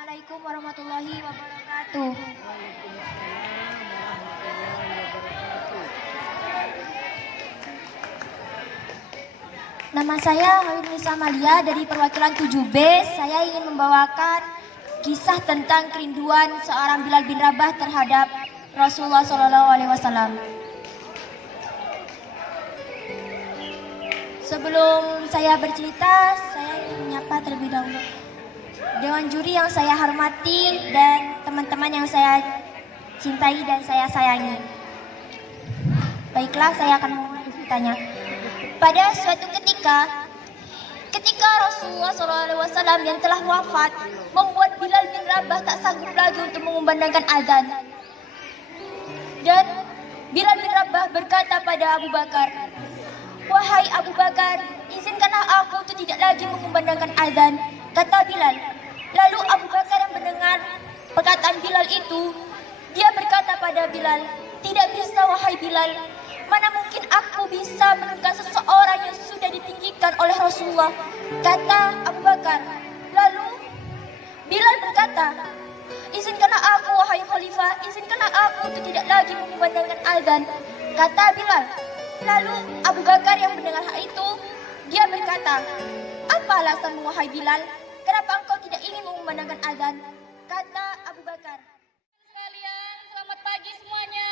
Assalamualaikum warahmatullahi wabarakatuh. Nama saya Hairunisa Malia dari perwakilan 7B. Saya ingin membawakan kisah tentang kerinduan seorang Bilal bin Rabah terhadap Rasulullah SAW. Sebelum saya bercerita, saya ingin menyapa terlebih dahulu Dewan Juri yang saya hormati dan teman-teman yang saya cintai dan saya sayangi. Baiklah, saya akan memulai ceritanya. Pada suatu ketika Rasulullah SAW yang telah wafat membuat Bilal bin Rabah tak sanggup lagi untuk mengumandangkan azan. Dan Bilal bin Rabah berkata pada Abu Bakar, "Wahai Abu Bakar, izinkanlah aku untuk tidak lagi mengumandangkan azan," kata Bilal. Lalu Abu Bakar yang mendengar perkataan Bilal itu, dia berkata pada Bilal, "Tidak bisa wahai Bilal, mana mungkin aku bisa menunggang seseorang yang sudah ditinggikan oleh Rasulullah," kata Abu Bakar. Lalu Bilal berkata, "Izinkanlah aku wahai Khalifah, izinkanlah aku untuk tidak lagi mengumandangkan azan," kata Bilal. Lalu Abu Bakar yang mendengar hal itu, dia berkata, "Apa alasanmu wahai Bilal? Kenapa engkau tidak ingin mengumandangkan azan?" kata Abu Bakar. Sekalian, selamat pagi semuanya.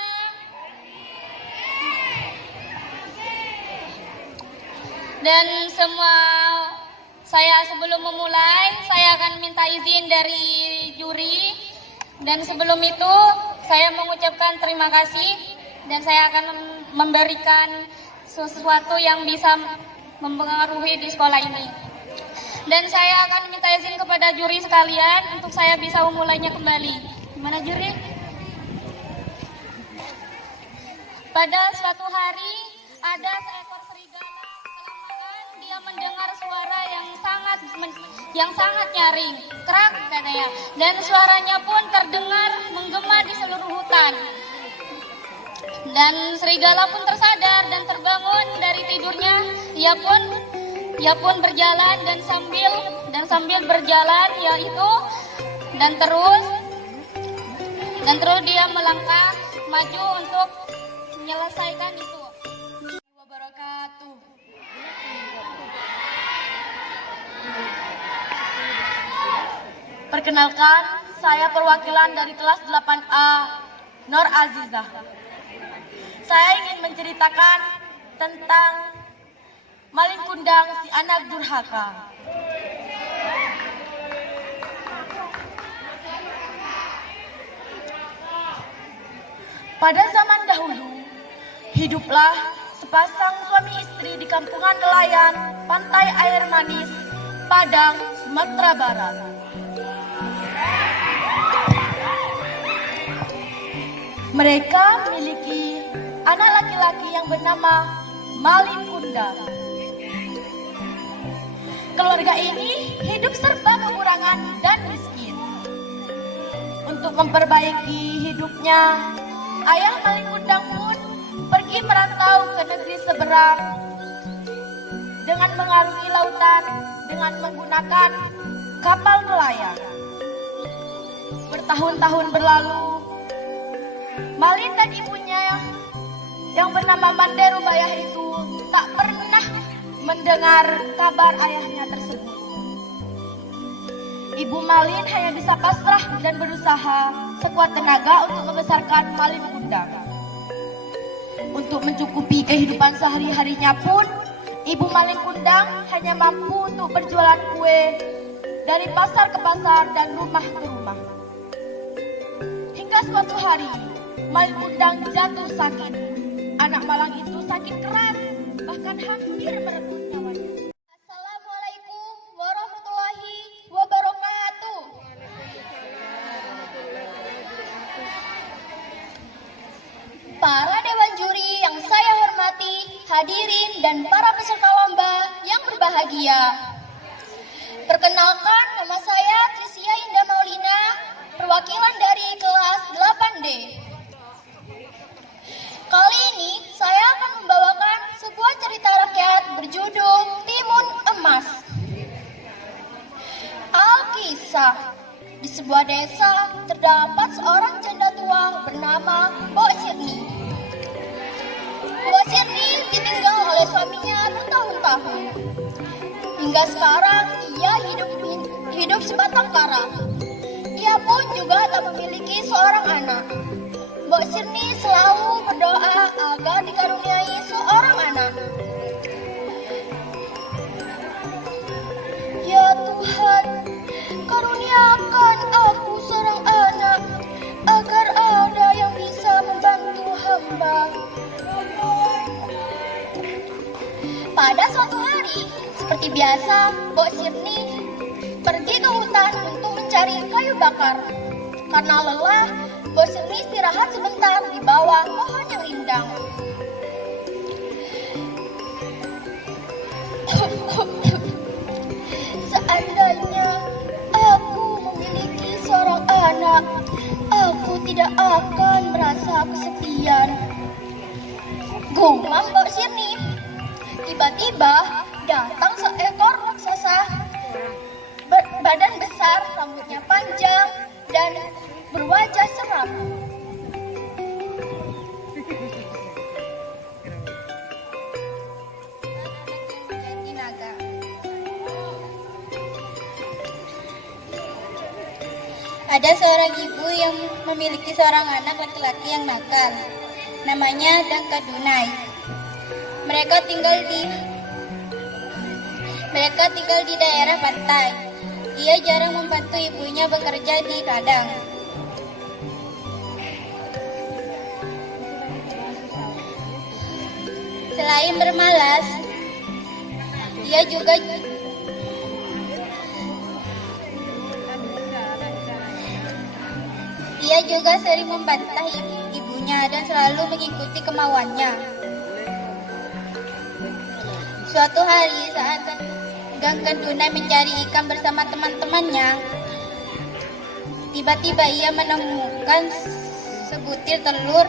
Dan saya sebelum memulai, saya akan minta izin dari juri. Dan sebelum itu, saya mengucapkan terima kasih dan saya akan memberikan sesuatu yang bisa mempengaruhi di sekolah ini. Dan saya akan minta izin kepada juri sekalian untuk saya bisa memulainya kembali. Gimana juri? Pada suatu hari ada seekor serigala kelamaan dia mendengar suara yang sangat nyaring, kerak katanya. Dan suaranya pun terdengar menggema di seluruh hutan. Dan serigala pun tersadar dan terbangun dari tidurnya. Ia pun berjalan dan sambil berjalan dan terus dia melangkah maju untuk menyelesaikan itu. Wabarakatuh. Perkenalkan, saya perwakilan dari kelas 8A Nur Azizah. Saya ingin menceritakan tentang maling kundang si anak durhaka. Pada zaman dahulu, hiduplah sepasang suami istri di kampungan nelayan Pantai Air Manis, Padang, Sumatera Barat. Mereka memiliki anak laki-laki yang bernama Maling Kundang. Keluarga ini hidup serba kekurangan dan miskin. Untuk memperbaiki hidupnya, ayah Maling Kundang pun pergi merantau ke negeri seberang dengan mengarungi lautan dengan menggunakan kapal nelayan. Bertahun-tahun berlalu, Malin dan ibunya yang bernama Manderu Bayah itu tak pernah mendengar kabar ayahnya tersebut. Ibu Malin hanya bisa pasrah dan berusaha sekuat tenaga untuk membesarkan Malin Kundang. Untuk mencukupi kehidupan sehari-harinya pun, Ibu Malin Kundang hanya mampu untuk berjualan kue dari pasar ke pasar dan rumah ke rumah. Hingga suatu hari, Malin Kundang jatuh sakit. Anak malang itu sakit keras, bahkan hampir merenggut nyawanya. Assalamualaikum warahmatullahi wabarakatuh. Para dewan juri yang saya hormati, hadirin dan para peserta lomba yang berbahagia. Perkenalkan, nama saya Trisia Indah Maulina, perwakilan dari kelas 8D. Kali ini saya akan membawakan sebuah cerita rakyat berjudul Timun Emas. Alkisah. Di sebuah desa terdapat seorang janda tua bernama Mbok Sirni. Mbok Sirni ditinggal oleh suaminya bertahun-tahun. Hingga sekarang ia hidup sebatang kara. Ia pun juga tak memiliki seorang anak. Mbok Sirni selalu berdoa agar dikaruniai seorang anak. Ya Tuhan, karuniakan aku seorang anak, agar ada yang bisa membantu hamba. Pada suatu hari, seperti biasa, Mbok Sirni pergi ke hutan untuk mencari kayu bakar. Karena lelah, Mbok Sirni istirahat sebentar di bawah pohon yang rindang. Seandainya aku memiliki seorang anak, aku tidak akan merasa kesepian. Gumam Mbok Sirni. Tiba-tiba datang seekor raksasa. Badan besar, rambutnya panjang, dan berwajah seram. Naga. Ada seorang ibu yang memiliki seorang anak laki-laki yang nakal. Namanya Dangka Dunai. Mereka tinggal di daerah pantai. Ia jarang membantu ibunya bekerja di ladang. Selain bermalas, ia juga sering membantah ibunya dan selalu mengikuti kemauannya. Suatu hari saat Dangka Dunai mencari ikan bersama teman-temannya, tiba-tiba ia menemukan sebutir telur.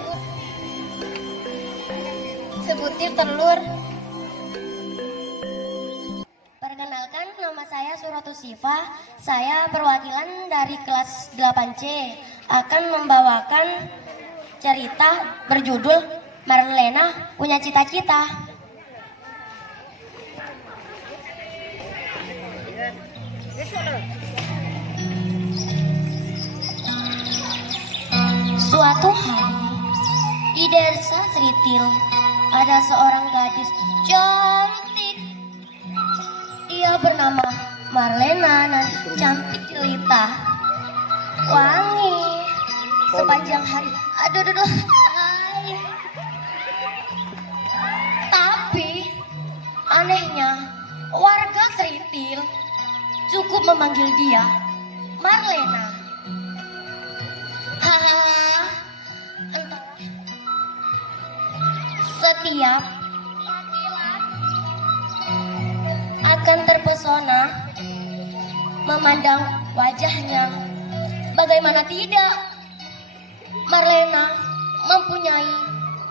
Perkenalkan, nama saya Suratu Sifa. Saya perwakilan dari kelas 8C akan membawakan cerita berjudul Marlena Punya Cita-Cita. Suatu hari di desa Seritil ada seorang gadis cantik. Ia bernama Marlena dan cantik jelita, wangi sepanjang hari. Aduh. Ay. Tapi anehnya warga Seritil cukup memanggil dia Marlena. Hahaha. Entah. Setiap laki-laki akan terpesona memandang wajahnya. Bagaimana tidak? Marlena mempunyai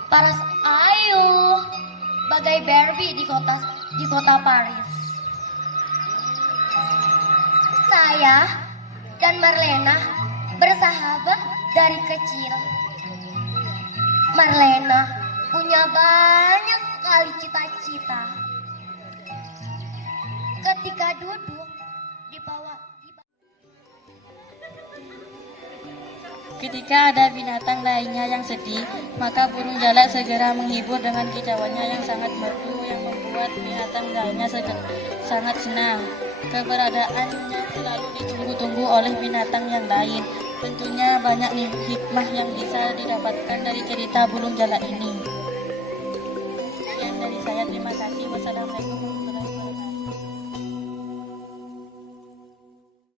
paras ayu bagai Barbie di kota Paris. Saya dan Marlena bersahabat dari kecil. Marlena punya banyak sekali cita-cita. Ketika duduk di bawah Ketika ada binatang lainnya yang sedih, maka burung jalak segera menghibur dengan kicauannya yang sangat merdu yang membuat binatang lainnya sangat senang. Keberadaannya selalu ditunggu-tunggu oleh binatang yang lain. Tentunya banyak nih hikmah yang bisa didapatkan dari cerita burung jalak ini.